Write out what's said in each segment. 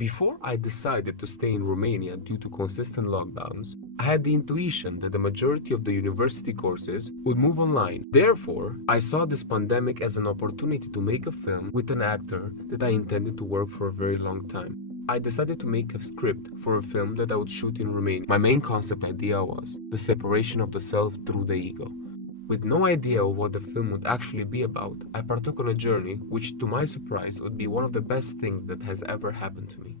Before I decided to stay in Romania due to consistent lockdowns, I had the intuition that the majority of the university courses would move online. Therefore, I saw this pandemic as an opportunity to make a film with an actor that I intended to work for a very long time. I decided to make a script for a film that I would shoot in Romania. My main concept idea was the separation of the self through the ego. With no idea of what the film would actually be about, I partook on a journey which, to my surprise, would be one of the best things that has ever happened to me.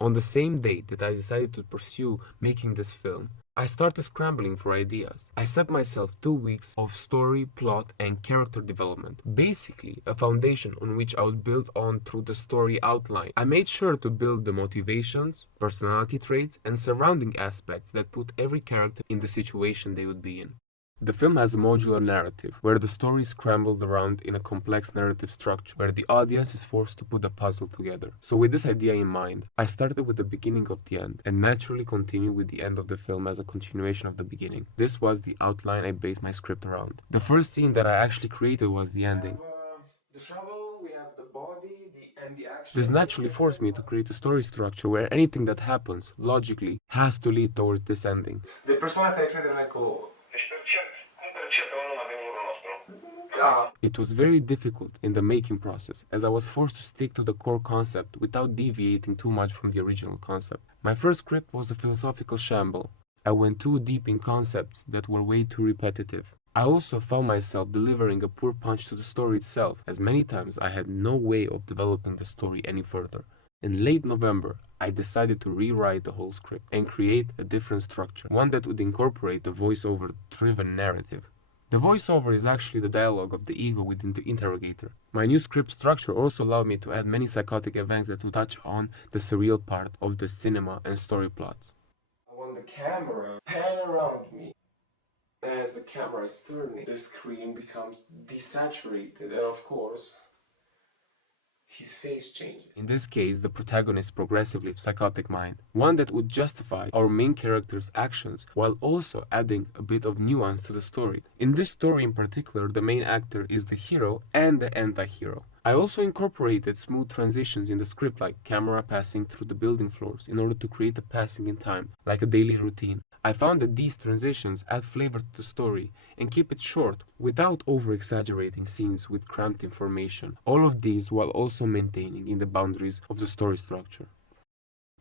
On the same date that I decided to pursue making this film, I started scrambling for ideas. I set myself 2 weeks of story, plot, and character development. Basically, a foundation on which I would build on through the story outline. I made sure to build the motivations, personality traits, and surrounding aspects that put every character in the situation they would be in. The film has a modular narrative, where the story is scrambled around in a complex narrative structure, where the audience is forced to put a puzzle together. So with this idea in mind, I started with the beginning of the end, and naturally continued with the end of the film as a continuation of the beginning. This was the outline I based my script around. The first scene that I actually created was the ending. The shovel, we have the body, and the action. This naturally forced me to create a story structure where anything that happens, logically, has to lead towards this ending. The persona care crede nell'ecolo. It was very difficult in the making process, as I was forced to stick to the core concept without deviating too much from the original concept. My first script was a philosophical shamble. I went too deep in concepts that were way too repetitive. I also found myself delivering a poor punch to the story itself, as many times I had no way of developing the story any further. In late November, I decided to rewrite the whole script and create a different structure, one that would incorporate a voiceover-driven narrative. The voiceover is actually the dialogue of the ego within the interrogator. My new script structure also allowed me to add many psychotic events that would touch on the surreal part of the cinema and story plots. I want the camera pan around me. As the camera is turning, the screen becomes desaturated, and of course, his face changes. In this case, the protagonist's progressively psychotic mind, one that would justify our main character's actions while also adding a bit of nuance to the story. In this story in particular, the main actor is the hero and the anti-hero. I also incorporated smooth transitions in the script, like camera passing through the building floors, in order to create a passing in time, like a daily routine. I found that these transitions add flavor to the story and keep it short without over-exaggerating scenes with cramped information. All of these while also maintaining in the boundaries of the story structure.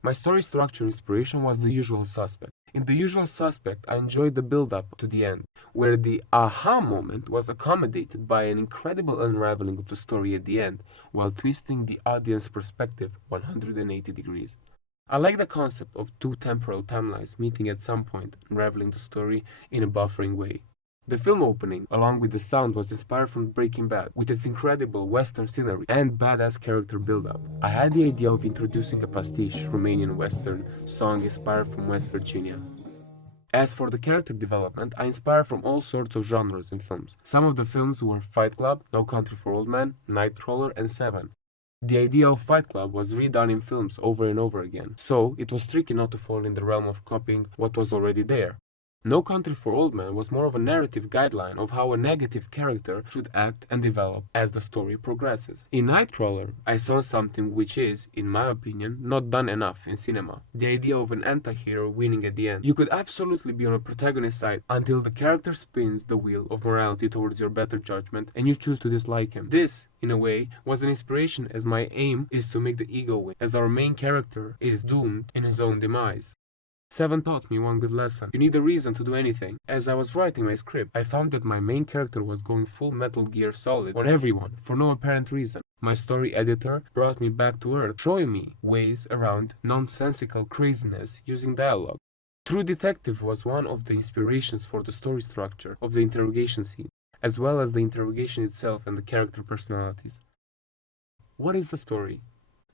My story structure inspiration was The Usual Suspect. In The Usual Suspect, I enjoyed the build-up to the end, where the aha moment was accommodated by an incredible unraveling of the story at the end, while twisting the audience perspective 180 degrees. I like the concept of two temporal timelines meeting at some point, unraveling the story in a buffering way. The film opening, along with the sound, was inspired from Breaking Bad, with its incredible western scenery and badass character build-up. I had the idea of introducing a pastiche Romanian western song inspired from West Virginia. As for the character development, I inspired from all sorts of genres in films. Some of the films were Fight Club, No Country for Old Men, Nightcrawler, and Seven. The idea of Fight Club was redone in films over and over again, so it was tricky not to fall in the realm of copying what was already there. No Country for Old Men was more of a narrative guideline of how a negative character should act and develop as the story progresses. In Nightcrawler, I saw something which is, in my opinion, not done enough in cinema. The idea of an anti-hero winning at the end. You could absolutely be on a protagonist's side until the character spins the wheel of morality towards your better judgment and you choose to dislike him. This, in a way, was an inspiration, as my aim is to make the ego win, as our main character is doomed in his own demise. Seven taught me one good lesson. You need a reason to do anything. As I was writing my script, I found that my main character was going full Metal Gear Solid on everyone, for no apparent reason. My story editor brought me back to earth, showing me ways around nonsensical craziness using dialogue. True Detective was one of the inspirations for the story structure of the interrogation scene, as well as the interrogation itself and the character personalities. What is the story?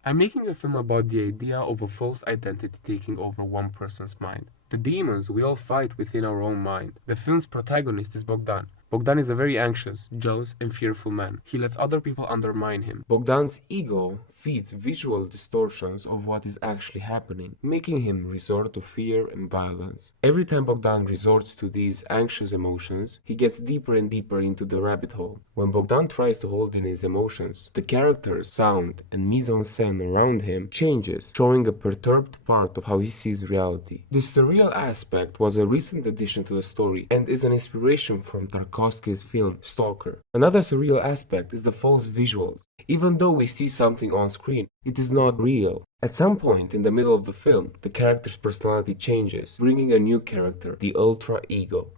I'm making a film about the idea of a false identity taking over one person's mind. The demons we all fight within our own mind. The film's protagonist is Bogdan, Bogdan is a very anxious, jealous, and fearful man. He lets other people undermine him. Bogdan's ego feeds visual distortions of what is actually happening, making him resort to fear and violence. Every time Bogdan resorts to these anxious emotions, he gets deeper and deeper into the rabbit hole. When Bogdan tries to hold in his emotions, the character's sound and mise-en-scène around him changes, showing a perturbed part of how he sees reality. This surreal aspect was a recent addition to the story and is an inspiration from Tarkovsky's film Stalker. Another surreal aspect is the false visuals. Even though we see something on screen, it is not real. At some point in the middle of the film, the character's personality changes, bringing a new character, the ultra ego.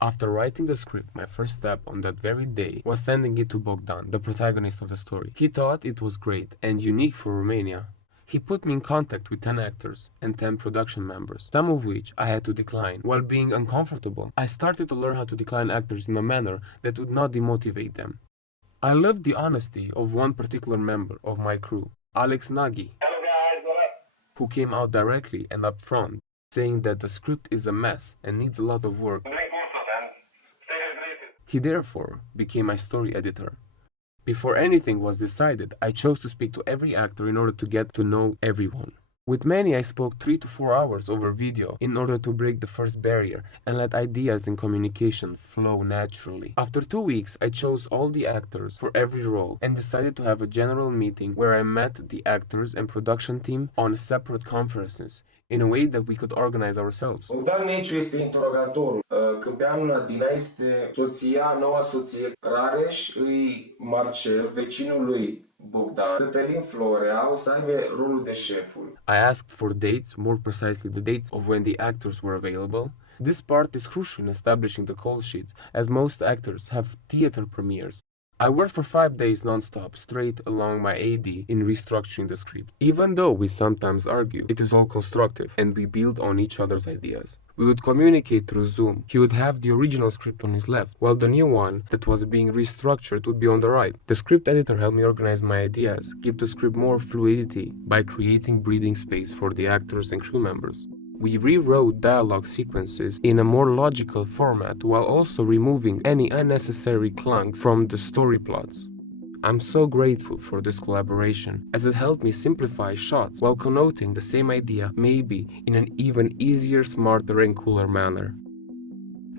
After writing the script, my first step on that very day was sending it to Bogdan, the protagonist of the story. He thought it was great and unique for Romania. He put me in contact with 10 actors and 10 production members, some of which I had to decline. While being uncomfortable, I started to learn how to decline actors in a manner that would not demotivate them. I loved the honesty of one particular member of my crew, Alex Nagy, who came out directly and upfront, saying that the script is a mess and needs a lot of work. He therefore became my story editor. Before anything was decided, I chose to speak to every actor in order to get to know everyone. With many, I spoke 3 to 4 hours over video in order to break the first barrier and let ideas and communication flow naturally. After 2 weeks, I chose all the actors for every role and decided to have a general meeting where I met the actors and production team on separate conferences, in a way that we could organize ourselves. Bogdan Neciu este interogatorul. Câmpeanul Dina este soția, noua soție. Rareș îi Marcel, vecinul lui Bogdan. Cătălin Florea o să aibă rolul de șeful. I asked for dates, more precisely the dates of when the actors were available. This part is crucial in establishing the call sheets, as most actors have theater premieres. I worked for 5 days non-stop, straight along my AD in restructuring the script. Even though we sometimes argue, it is all constructive and we build on each other's ideas. We would communicate through Zoom. He would have the original script on his left, while the new one that was being restructured would be on the right. The script editor helped me organize my ideas, give the script more fluidity by creating breathing space for the actors and crew members. We rewrote dialogue sequences in a more logical format while also removing any unnecessary clunks from the story plots. I'm so grateful for this collaboration, as it helped me simplify shots while connoting the same idea maybe in an even easier, smarter and cooler manner.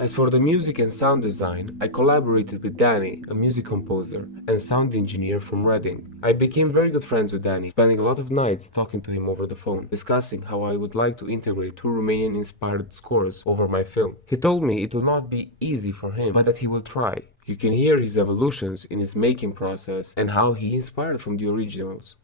As for the music and sound design, I collaborated with Danny, a music composer and sound engineer from Reading. I became very good friends with Danny, spending a lot of nights talking to him over the phone, discussing how I would like to integrate 2 Romanian-inspired scores over my film. He told me it will not be easy for him, but that he will try. You can hear his evolutions in his making process and how he inspired from the originals.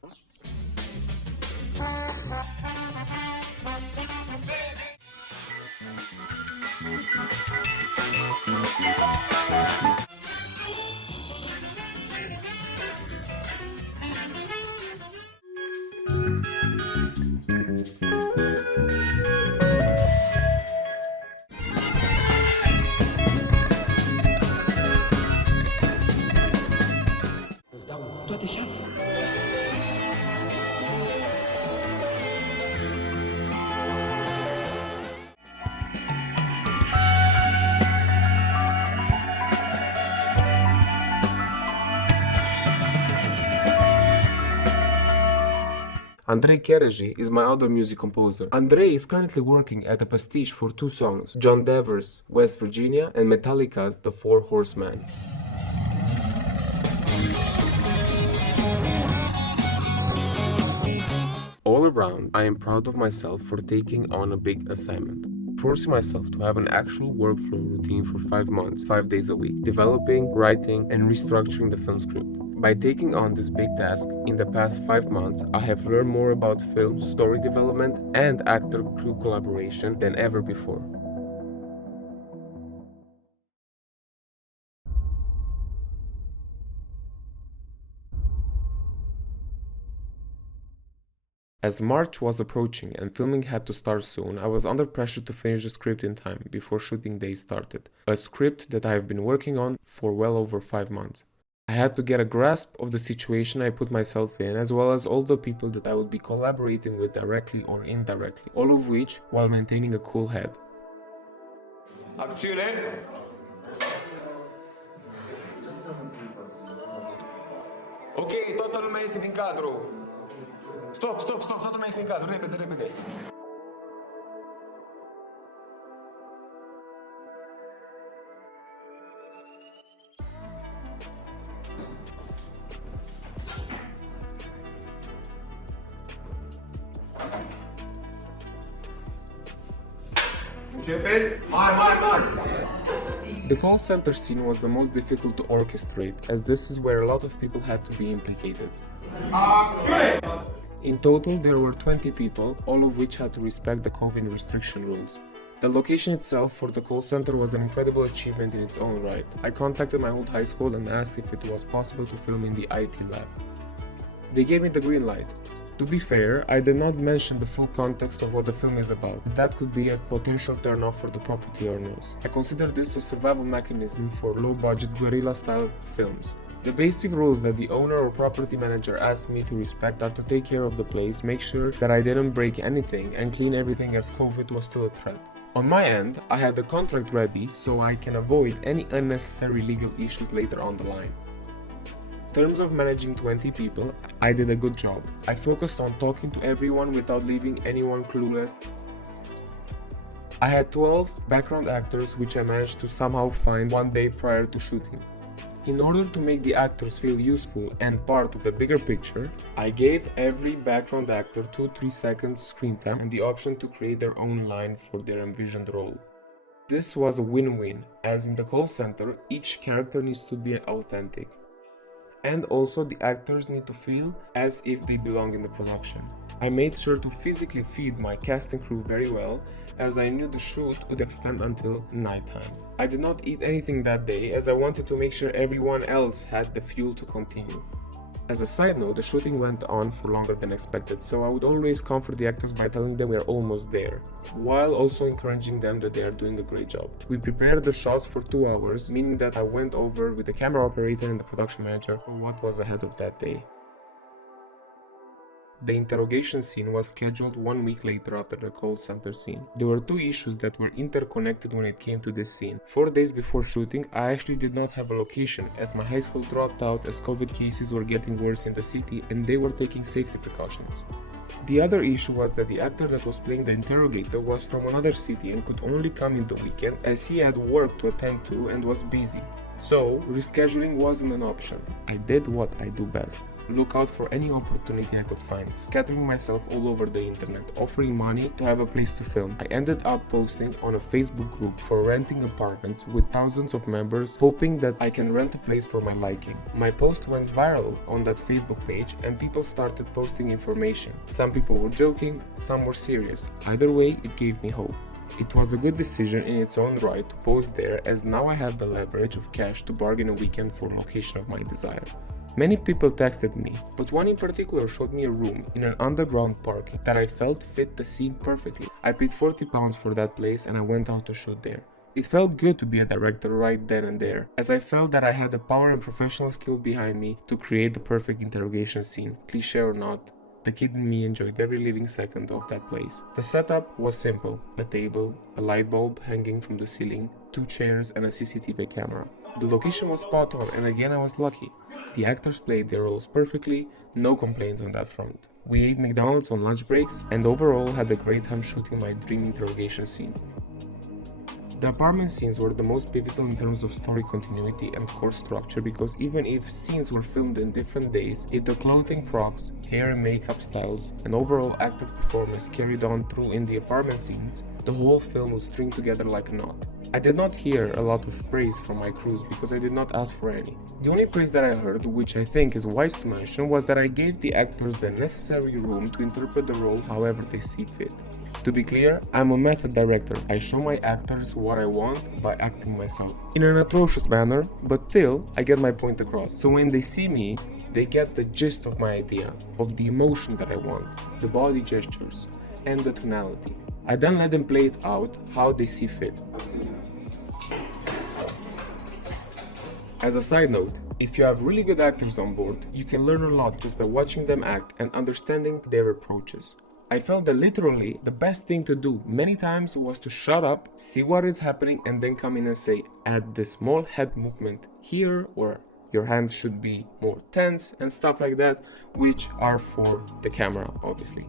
Toate șanse. Andrei Chereji is my other music composer. Andrei is currently working at a pastiche for 2 songs, John Denver's West Virginia and Metallica's The Four Horsemen. All around, I am proud of myself for taking on a big assignment. Forcing myself to have an actual workflow routine for 5 months, 5 days a week, developing, writing, and restructuring the film script. By taking on this big task in the past 5 months, I have learned more about film, story development, and actor-crew collaboration than ever before. As March was approaching and filming had to start soon, I was under pressure to finish the script in time before shooting days started. A script that I have been working on for well over 5 months. I had to get a grasp of the situation I put myself in, as well as all the people that I would be collaborating with directly or indirectly, all of which while maintaining a cool head. Acțiune! toată lumea este din cadru. Stop, toată lumea este din cadru, repede. The call center scene was the most difficult to orchestrate, as this is where a lot of people had to be implicated. In total, there were 20 people, all of which had to respect the COVID restriction rules. The location itself for the call center was an incredible achievement in its own right. I contacted my old high school and asked if it was possible to film in the IT lab. They gave me the green light. To be fair, I did not mention the full context of what the film is about. That could be a potential turn-off for the property owners. I consider this a survival mechanism for low-budget guerrilla-style films. The basic rules that the owner or property manager asked me to respect are to take care of the place, make sure that I didn't break anything, and clean everything as COVID was still a threat. On my end, I had the contract ready so I can avoid any unnecessary legal issues later on the line. In terms of managing 20 people, I did a good job. I focused on talking to everyone without leaving anyone clueless. I had 12 background actors which I managed to somehow find one day prior to shooting. In order to make the actors feel useful and part of the bigger picture, I gave every background actor 2-3 seconds screen time and the option to create their own line for their envisioned role. This was a win-win, as in the call center, each character needs to be authentic. And also the actors need to feel as if they belong in the production. I made sure to physically feed my cast and crew very well, as I knew the shoot would extend until nighttime. I did not eat anything that day, as I wanted to make sure everyone else had the fuel to continue. As a side note, the shooting went on for longer than expected, so I would always comfort the actors by telling them we are almost there, while also encouraging them that they are doing a great job. We prepared the shots for 2 hours, meaning that I went over with the camera operator and the production manager for what was ahead of that day. The interrogation scene was scheduled 1 week later after the call center scene. There were 2 issues that were interconnected when it came to this scene. 4 days before shooting, I actually did not have a location, as my high school dropped out as COVID cases were getting worse in the city and they were taking safety precautions. The other issue was that the actor that was playing the interrogator was from another city and could only come in the weekend, as he had work to attend to and was busy. So, rescheduling wasn't an option. I did what I do best. Look out for any opportunity I could find, scattering myself all over the internet, offering money to have a place to film. I ended up posting on a Facebook group for renting apartments with thousands of members, hoping that I can rent a place for my liking. My post went viral on that Facebook page and people started posting information. Some people were joking, some were serious. Either way, it gave me hope. It was a good decision in its own right to post there, as now I have the leverage of cash to bargain a weekend for a location of my desire. Many people texted me, but one in particular showed me a room in an underground parking that I felt fit the scene perfectly. I paid £40 for that place and I went out to shoot there. It felt good to be a director right then and there, as I felt that I had the power and professional skill behind me to create the perfect interrogation scene, cliché or not. The kid in me enjoyed every living second of that place. The setup was simple: a table, a light bulb hanging from the ceiling, 2 chairs and a CCTV camera. The location was spot on and again I was lucky. The actors played their roles perfectly, no complaints on that front. We ate McDonald's on lunch breaks and overall had a great time shooting my dream interrogation scene. The apartment scenes were the most pivotal in terms of story continuity and core structure, because even if scenes were filmed in different days, if the clothing, props, hair and makeup styles, and overall actor performance carried on through in the apartment scenes, the whole film would string together like a knot. I did not hear a lot of praise from my crews because I did not ask for any. The only praise that I heard, which I think is wise to mention, was that I gave the actors the necessary room to interpret the role however they see fit. To be clear, I'm a method director. I show my actors what I want by acting myself. In an atrocious manner, but still, I get my point across. So when they see me, they get the gist of my idea, of the emotion that I want, the body gestures, and the tonality. I then let them play it out how they see fit. As a side note, if you have really good actors on board, you can learn a lot just by watching them act and understanding their approaches. I felt that literally the best thing to do many times was to shut up, see what is happening, and then come in and say, add this small head movement here, or your hands should be more tense and stuff like that, which are for the camera, obviously.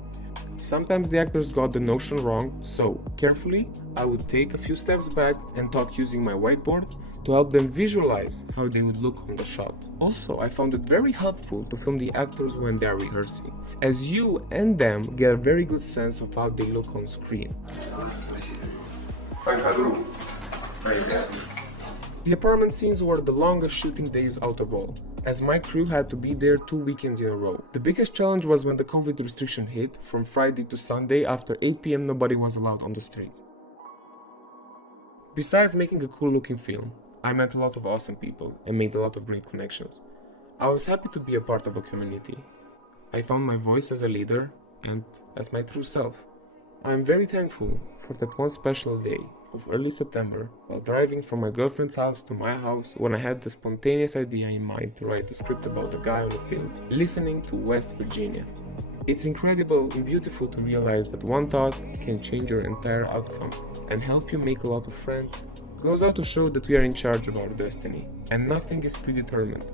Sometimes the actors got the notion wrong, so carefully I would take a few steps back and talk using my whiteboard to help them visualize how they would look on the shot. Also, I found it very helpful to film the actors when they are rehearsing, as you and them get a very good sense of how they look on screen. The apartment scenes were the longest shooting days out of all, as my crew had to be there 2 weekends in a row. The biggest challenge was when the COVID restriction hit. From Friday to Sunday after 8 PM nobody was allowed on the streets. Besides making a cool looking film, I met a lot of awesome people and made a lot of great connections. I was happy to be a part of a community. I found my voice as a leader and as my true self. I am very thankful for that one special day of early September while driving from my girlfriend's house to my house when I had the spontaneous idea in mind to write a script about a guy on a field listening to West Virginia. It's incredible and beautiful to realize that one thought can change your entire outcome and help you make a lot of friends. It goes out to show that we are in charge of our destiny and nothing is predetermined.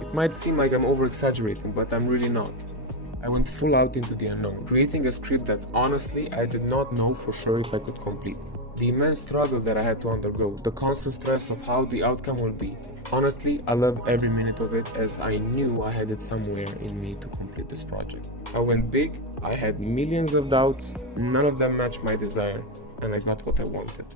It might seem like I'm over-exaggerating, but I'm really not. I went full out into the unknown, creating a script that honestly I did not know for sure if I could complete. The immense struggle that I had to undergo, the constant stress of how the outcome will be. Honestly, I loved every minute of it as I knew I had it somewhere in me to complete this project. I went big, I had millions of doubts, none of them matched my desire, and I got what I wanted.